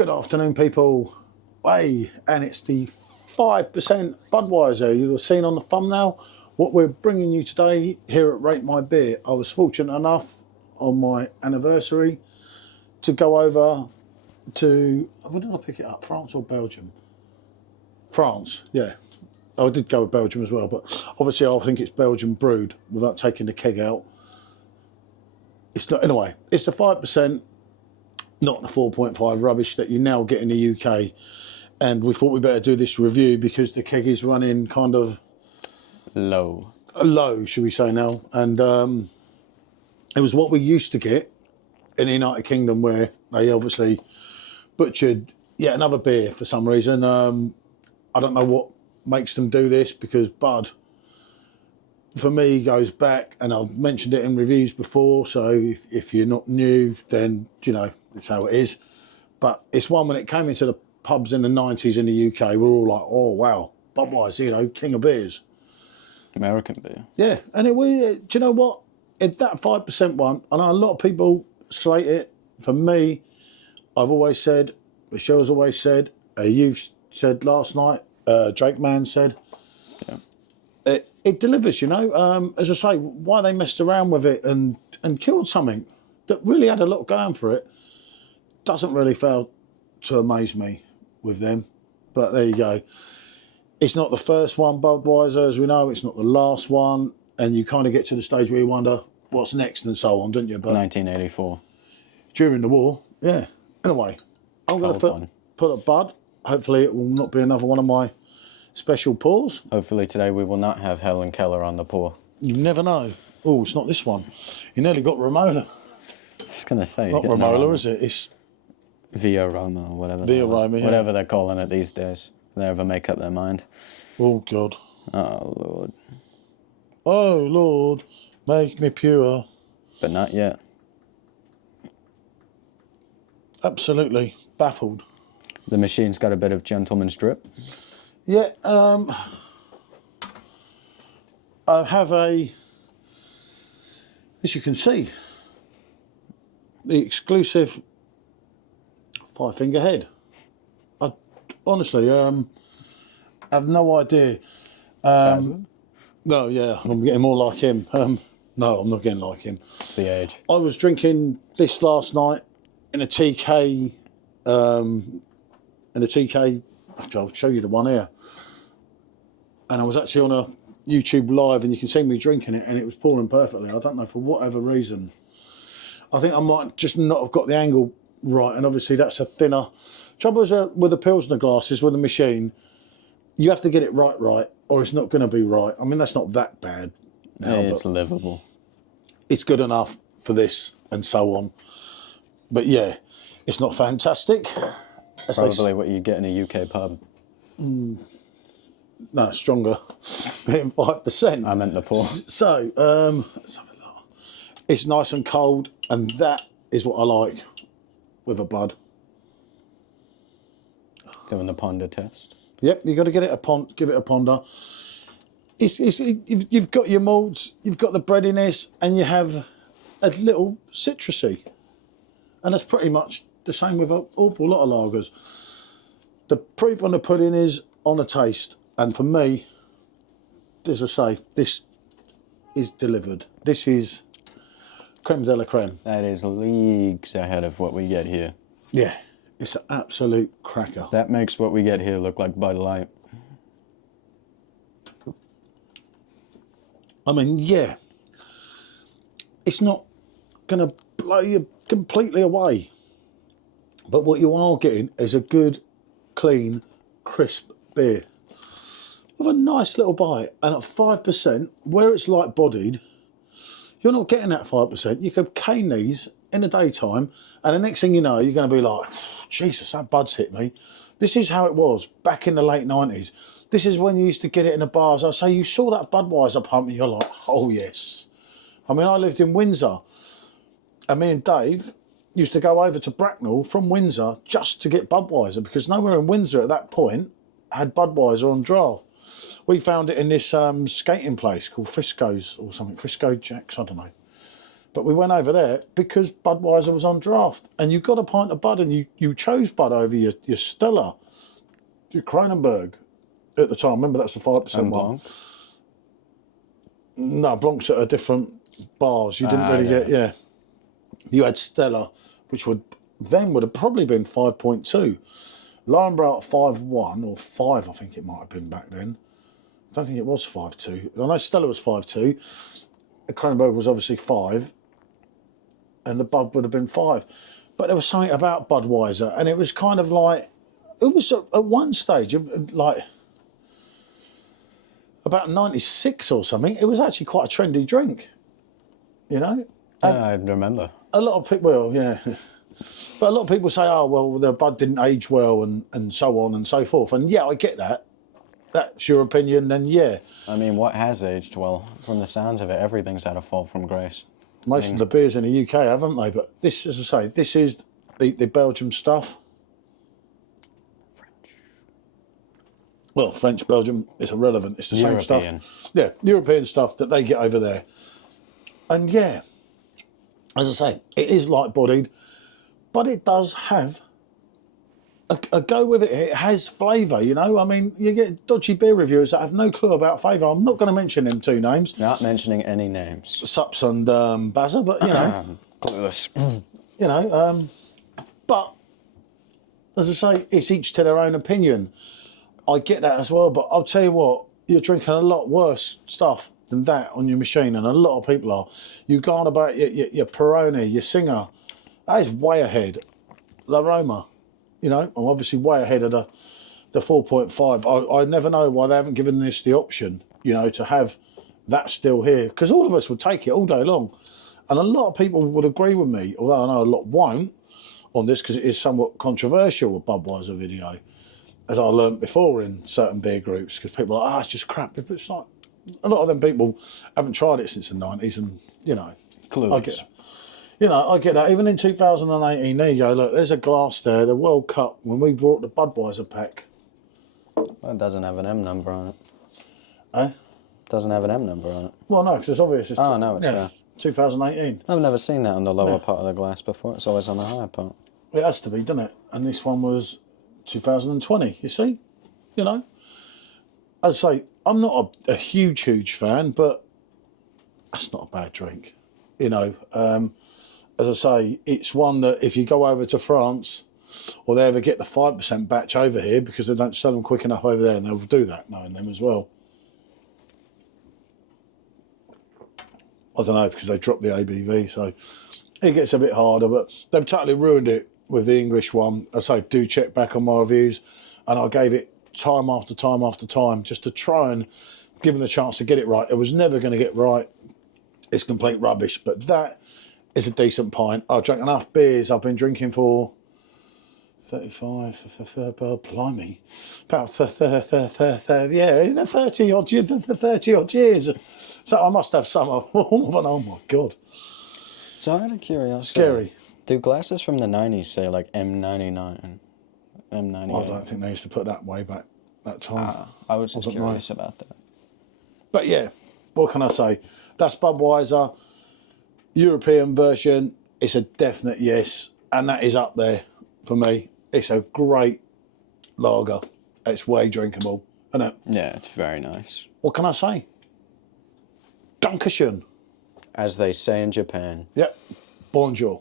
Good afternoon, people. Hey, and it's the 5% Budweiser you were seeing on the thumbnail. What we're bringing you today here at Rate My Beer. I was fortunate enough on my anniversary to go over to, where did I pick it up? France or Belgium? France, yeah. I did go with Belgium as well, but obviously I think it's Belgian brewed without taking the keg out. It's not, anyway, it's the 5%. Not the 4.5 rubbish that you now get in the UK. And we thought we better do this review because the keg is running kind of low, should we say now. And it was what we used to get in the United Kingdom, where they obviously butchered yet another beer for some reason. I don't know what makes them do this, because Bud, for me, goes back, and I've mentioned it in reviews before, so if you're not new, then, you know, that's how it is. But it's one, when it came into the pubs in the 90s in the UK, we're all like, oh, wow, Budweiser, you know, king of beers. American beer. Yeah, and do you know what? It's that 5% one. I know a lot of people slate it. For me, I've always said, Michelle's always said, you've said last night, Drake Man said, yeah. It delivers, you know. As I say, why they messed around with it and killed something that really had a lot going for it doesn't really fail to amaze me with them. But there you go. It's not the first one, Budweiser, as we know. It's not the last one. And you kind of get to the stage where you wonder what's next and so on, don't you? But 1984. During the war, yeah. Anyway, I'm going to put a Bud. Hopefully it will not be another one of my special pours. Hopefully today we will not have Helen Keller on the pour. You never know. Oh, it's not this one. You nearly got Romola. I was going to say. Not Romola, is it? It's Via Roma or whatever. Via Roma, yeah. Whatever they're calling it these days. They ever make up their mind. Oh, God. Oh, Lord. Oh, Lord, make me pure. But not yet. Absolutely baffled. The machine's got a bit of gentleman's drip. Yeah, I have as you can see, the exclusive 5-finger head. I honestly have no idea. No, yeah, I'm getting more like him. No, I'm not getting like him. It's the age. I was drinking this last night in a TK, I'll show you the one here. And I was actually on a YouTube live, and you can see me drinking it, and it was pouring perfectly. I don't know, for whatever reason. I think I might just not have got the angle right, and obviously that's a thinner. Trouble is with the Pilsner glasses, with the machine, you have to get it right, or it's not going to be right. I mean, that's not that bad now. Yeah, it's livable. It's good enough for this, and so on. But yeah, it's not fantastic. Probably what you get in a UK pub. No, stronger. Getting 5%. I meant the pour. So, let's have a look. It's nice and cold, and that is what I like with a Bud. Doing the ponder test. Yep, you've got to give it a ponder. You've got your malts, you've got the breadiness, and you have a little citrusy. And that's pretty much the same with an awful lot of lagers. The proof on the pudding is on a taste. And for me, as I say, this is delivered. This is creme de la creme. That is leagues ahead of what we get here. Yeah, it's an absolute cracker. That makes what we get here look like Bud Light. I mean, yeah, it's not going to blow you completely away. But what you are getting is a good, clean, crisp beer with a nice little bite. And at 5%, where it's light bodied, you're not getting that 5%. You could cane these in the daytime, and the next thing you know, you're going to be like, Jesus, that Bud's hit me. This is how it was back in the late 90s. This is when you used to get it in the bars. I say, you saw that Budweiser pump and you're like, oh yes. I mean, I lived in Windsor, and me and Dave used to go over to Bracknell from Windsor just to get Budweiser, because nowhere in Windsor at that point had Budweiser on draft. We found it in this skating place called Frisco's or something, Frisco Jacks, I don't know. But we went over there because Budweiser was on draft. And you got a pint of Bud and you chose Bud over your Stella, your Kronenberg at the time. Remember, that's the 5% And one. Blanc. No, Blanc's at a different bars. You didn't really get, yeah. You had Stella, which would have probably been 5.2. Lionbrow at 5.1 or 5, I think it might have been back then. I don't think it was 5.2. I know Stella was 5.2. Kronenberg was obviously 5. And the Bud would have been 5. But there was something about Budweiser, and it was kind of like, it was at one stage, like about 96 or something, it was actually quite a trendy drink, you know? And Yeah, I remember. a lot of people, well, yeah. But a lot of people say, oh, well, the Bud didn't age well and so on and so forth. And yeah, I get that. That's your opinion, then yeah. I mean, what has aged well? From the sounds of it, everything's had a fall from grace. Most of the beers in the UK haven't they? But this, as I say, this is the Belgium stuff. French. Well, French, Belgium, it's irrelevant. It's the same European. stuff. Yeah, European stuff that they get over there. And yeah, as I say, it is light-bodied, but it does have a go with it. It has flavour, you know. I mean, you get dodgy beer reviewers that have no clue about flavour. I'm not going to mention them two names. Not mentioning any names. Sups and Bazza, but, you know. Clueless. You know, but, as I say, it's each to their own opinion. I get that as well, but I'll tell you what, you're drinking a lot worse stuff than that on your machine, and a lot of people are. You go on about your Peroni, your Singer, that is way ahead. The Roma, you know, I'm obviously way ahead of the 4.5. I never know why they haven't given this the option, you know, to have that still here, because all of us would take it all day long. And a lot of people would agree with me, although I know a lot won't on this, because it is somewhat controversial with Budweiser video, as I learnt before in certain beer groups, because people are like, it's just crap. But it's like, a lot of them people haven't tried it since the 90s, and, you know, Clueless. I get that. You know, I get that. Even in 2018, there you go, look, there's a glass there, the World Cup, when we brought the Budweiser pack. Well, it doesn't have an M number on it. Eh? Doesn't have an M number on it. Well, no, because it's obvious. It's Oh, no, it's there. 2018. I've never seen that on the lower part of the glass before. It's always on the higher part. It has to be, doesn't it? And this one was 2020, you see? You know? As I say, I'm not a huge fan, but that's not a bad drink. You know, as I say, it's one that if you go over to France, or they ever get the 5% batch over here, because they don't sell them quick enough over there, and they will do that, knowing them as well. I don't know, because they dropped the ABV, so it gets a bit harder, but they've totally ruined it with the English one. I say, do check back on my reviews, and I gave it time after time after time just to try and give them the chance to get it right. It was never going to get right. It's complete rubbish, but that is a decent pint. I've drank enough beers. I've been drinking for 35, blimey, about 30 odd years. So I must have some of them. Oh my God. So out of curiosity, Scary. do glasses from the 90s say like M99, M98? I don't think they used to put that way back that time. I was just Wasn't curious nice. about that. But yeah, what can I say? That's Budweiser, European version. It's a definite yes, and that is up there for me. It's a great lager. It's way drinkable, isn't it? Yeah, it's very nice. What can I say? Dankeschön. As they say in Japan. Yep. Bonjour.